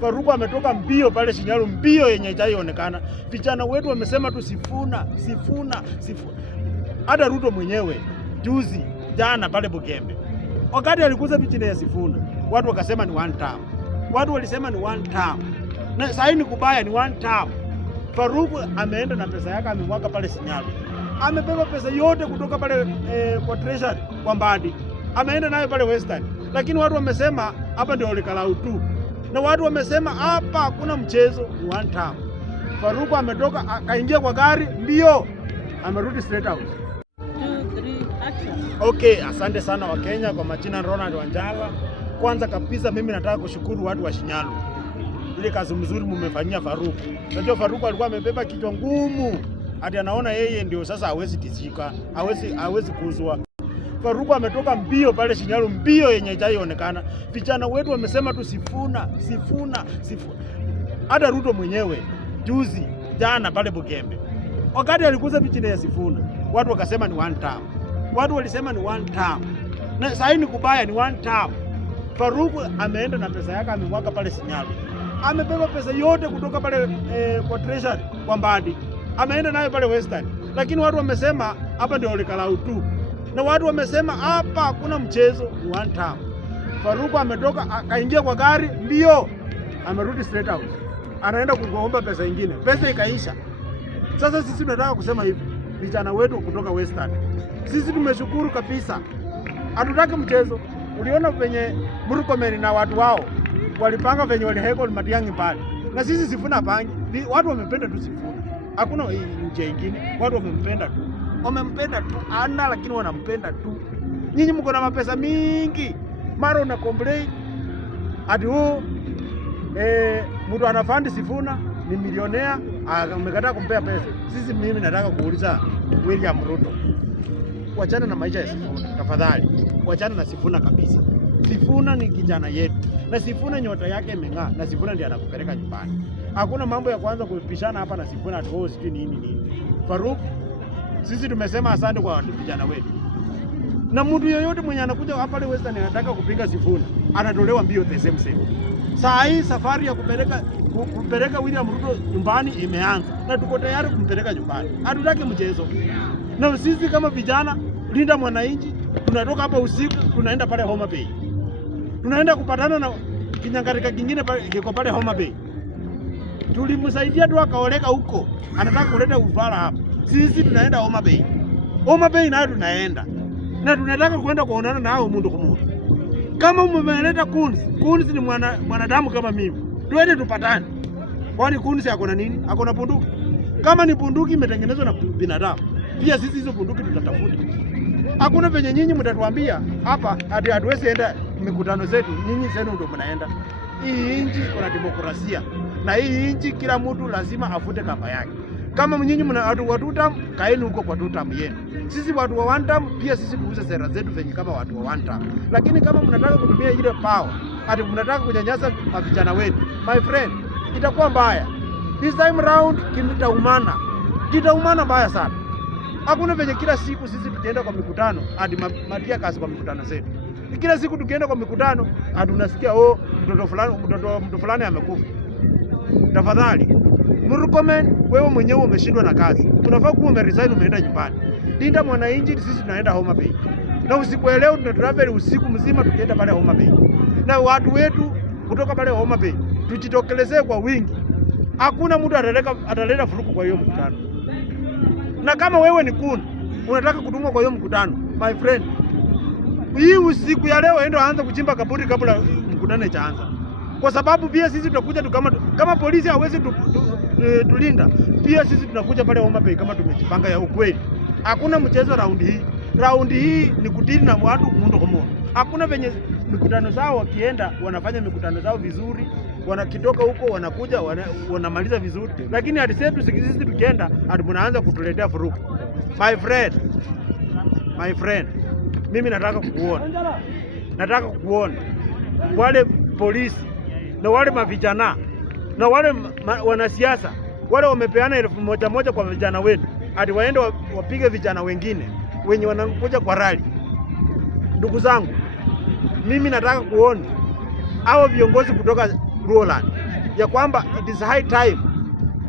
Faruku ametoka mbio pale Shinyalu, mbio yenye haionekana. Vijana wetu wamesema tu Sifuna. Hata Ruto mwenyewe juzi jana pale Bugembe, wakati alikuza picha ya Sifuna, watu wakasema ni one term. Watu walisema ni one term. Na sasa ni kubaya, ni one term. Faruku ameenda na pesa yake amemwaga pale Shinyalu. Amebeba pesa yote kutoka pale kwa treasury kwa Mbadi. Ameenda nayo pale Western. Lakini watu wamesema hapa ndio Olekalau tu. Na watu wamesema hapa hakuna mchezo, ni one term. Faruku ametoka akaingia kwa gari mbio, amerudi straight out. 2, 3, action. Okay, asante sana wa Kenya. Kwa majina Ronald Wanjala. Kwanza kabisa mimi nataka kushukuru watu wa Shinyalu. Ile kazi mzuri mmefanyia Faruku. Unajua Faruku alikuwa amebeba kichwa ngumu. Hadi anaona yeye ndio sasa hawezi tishika, hawezi kuzwa. Faruku ametoka mbio pale Shinyalu, mbio yenye haionekana. Vijana wetu wamesema tu Sifuna. Hata Ruto mwenyewe juzi jana pale Bugembe, wakati alikuza picha ya Sifuna, watu wakasema ni one term. Watu walisema ni one term. Na sasa ni kubaya, ni one term. Faruku ameenda na pesa yake amemwaga pale Shinyalu. Amebeba pesa yote kutoka pale kwa treasury kwa Mbadi. Ameenda nayo pale Western. Lakini watu wamesema hapa ndio Olekalau tu. Na watu wamesema hapa hakuna mchezo, ni one term. Faruku ametoka akaingia kwa gari mbio, amerudi straight out. Anaenda kuomba pesa nyingine. Pesa ikaisha. Sasa sisi tunataka kusema hivi, vijana wetu kutoka Western, sisi tumeshukuru kabisa. Hatutaki mchezo. Uliona venye Murkomen na watu wao walipanga venye waliheko Matiang'i pale. Na sisi Sifuna pangi. Watu wamependa tu Sifuna. Hakuna nje nyingine. Watu wamempenda tu. Wamempenda tu. Ana lakini wanampenda tu. Nyinyi mko na mapesa mingi. Mara una complain ati mtu anafandi Sifuna ni milionea, amekataa kumpea pesa. Mimi nataka kuuliza William Ruto, wachana na maisha ya Sifuna tafadhali. Wachana na Sifuna kabisa. Sifuna ni kijana yetu. Na Sifuna nyota yake imeng'aa, na Sifuna ndiye anakupeleka nyumbani. Hakuna mambo ya kwanza kupishana hapa na Sifuna tu sijui nini. Faruku, sisi tumesema asante kwa vijana wetu. Na mtu yoyote mwenye anakuja hapa leo Western anataka kupinga Sifuna, anatolewa mbio the same. Saa hii safari ya kupeleka William Ruto nyumbani imeanza. Na tuko tayari kumpeleka nyumbani. Hatutaki mchezo. Na sisi kama vijana Linda Mwananchi tunatoka hapa usiku tunaenda pale Homa Bay. Tunaenda kupatana na kinyangarika kingine kiko pale Homa Bay. Tulimsaidia tu akaoleka huko. Anataka kuleta ufala hapa. Sisi tunaenda Homa Bay. Homa Bay nayo tunaenda. Na tunataka kwenda kuonana na hao mundu kumundu. Kama mmeleta Kunzi ni mwanadamu kama mimi. Tuende tupatane. Kwani Kunzi ako na nini? Ako na bunduki. Kama ni bunduki imetengenezwa na binadamu, pia sisi hizo bunduki tutatafuta. Hakuna venye nyinyi mtatuambia hapa hadi hatuwezi enda mikutano zetu. Nyinyi zenu ndio mnaenda. Hii nchi kuna demokrasia. Na hii nchi kila mtu lazima afute kamba yake. Kama nyinyi mna watu wa tutam, kaeni huko kwa tutam yenu. Sisi watu wa one term, pia sisi tuuze sera zetu venye kama watu wa one term. Lakini kama mnataka kutumia ile power, hadi mnataka kunyanyasa vijana wetu, my friend, itakuwa mbaya. This time round kitaumana mbaya sana. Hakuna venye kila siku sisi tukienda kwa mikutano, hadi matia kazi kwa mikutano zetu. Kila siku tukienda kwa mikutano, hadi unasikia mtu fulani amekufa. Tafadhali Murkomen, wewe mwenyewe umeshindwa na kazi. Unafaa kuwa umeresign umeenda nyumbani. Linda Mwananchi, sisi tunaenda Homa Bay. Na usiku leo tunatravel usiku mzima tukienda pale Homa Bay. Na watu wetu kutoka pale Homa Bay, tujitokelezee kwa wingi. Hakuna mtu ataleta furuku kwa hiyo mkutano. Na kama wewe ni unataka kutumwa kwa hiyo mkutano, my friend, hii usiku ya leo endo aanza kuchimba kaburi kabla mkutano itaanza. Kwa sababu pia sisi tutakuja kama polisi hawezi tulinda, pia sisi tunakuja pale Homa Bay kama tumejipanga ya ukweli. Hakuna mchezo raundi hii. Raundi hii ni kudili na watu mundu kwa mundu. Hakuna venye mikutano zao wakienda wanafanya mikutano zao vizuri, wanakitoka huko wanakuja wanamaliza vizuri. Lakini hadi sisi tukienda hadi mnaanza kutuletea furuku. My friend, mimi nataka kuona wale polisi na wale mavijana na wale wanasiasa wale wamepeana 1,000 kwa vijana wetu, hadi waende wapige vijana wengine wenye wanakuja kwa rally. Ndugu zangu, mimi nataka kuona hao viongozi kutoka Roland ya kwamba it is high time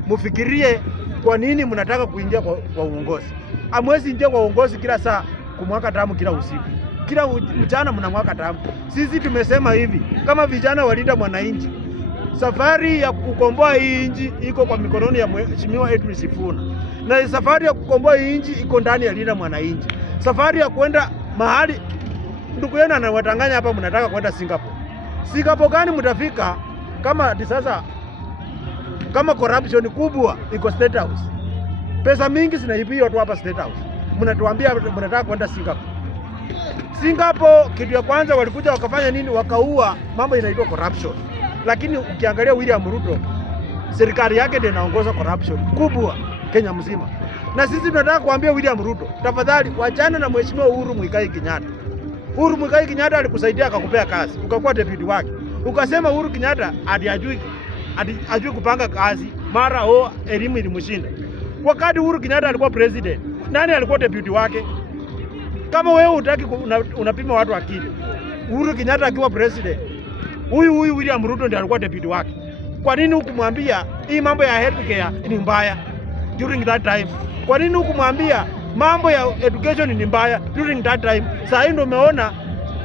mufikirie kwa nini mnataka kuingia kwa uongozi. Amwezi ingia kwa uongozi kila saa kumwaka damu kila usiku. Kila mchana mnamwaka damu. Sisi tumesema hivi, kama vijana walinda mwananchi, safari ya kukomboa hii nchi iko kwa mikononi ya Mheshimiwa Edwin Sifuna. Na safari ya kukomboa hii nchi iko ndani ya linda mwananchi. Safari ya kwenda mahali ndugu yenu anawatanganya hapa mnataka kwenda Singapore. Singapore gani mtafika kama sasa kama corruption kubwa iko State House? Pesa mingi zinaibiwa tu hapa State House. Mnatuambia mnataka kwenda Singapore. Singapore kitu ya kwanza walikuja wakafanya nini? Wakaua mambo inaitwa corruption. Lakini ukiangalia William Ruto, serikali yake ndio inaongoza corruption kubwa Kenya mzima. Na sisi tunataka kuambia William Ruto, tafadhali wachana na Mheshimiwa Uhuru Muigai Kenyatta. Uhuru Muigai Kenyatta alikusaidia akakupea kazi, ukakuwa deputy wake. Ukasema Uhuru Kenyatta hajui kupanga kazi, mara elimu ilimshinda. Wakati Uhuru Kenyatta alikuwa president, nani alikuwa deputy wake? Kama wewe hutaki unapima watu akili. Uhuru Kenyatta akiwa president, huyu William Ruto ndiye alikuwa deputy wake. Kwa nini hukumwambia hii mambo ya healthcare ni mbaya during that time? Kwa nini hukumwambia mambo ya education ni mbaya during that time? Sasa ndio umeona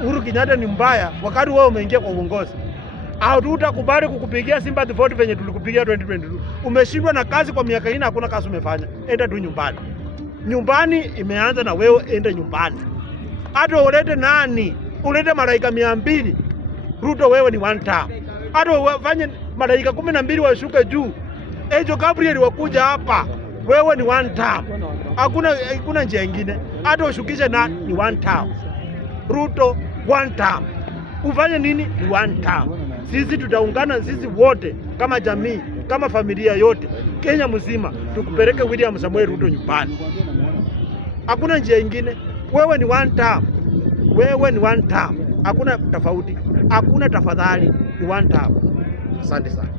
Uhuru Kenyatta ni mbaya wakati wewe umeingia kwa uongozi. Hatutakubali kukupigia sympathy vote venye tulikupigia 2022. Umeshindwa na kazi kwa miaka 4, hakuna kazi umefanya. Enda tu nyumbani. Nyumbani imeanza na wewe, enda nyumbani. Hata ulete nani? Ulete malaika 200. Ruto wewe ni one term. Hata wafanye malaika 12 washuke juu. Ejo Gabriel wakuja hapa. Wewe ni one term. Hakuna njia nyingine. Hata ushukishe ni one term. Ruto one term. Ufanye nini? Ni one term. Sisi tutaungana sisi wote kama jamii, kama familia yote Kenya mzima tukupeleke William Samoei Ruto nyumbani. Hakuna njia nyingine. Wewe ni one term. Wewe ni one term. Hakuna tofauti. Hakuna tafadhali, ni one term. Asante sana.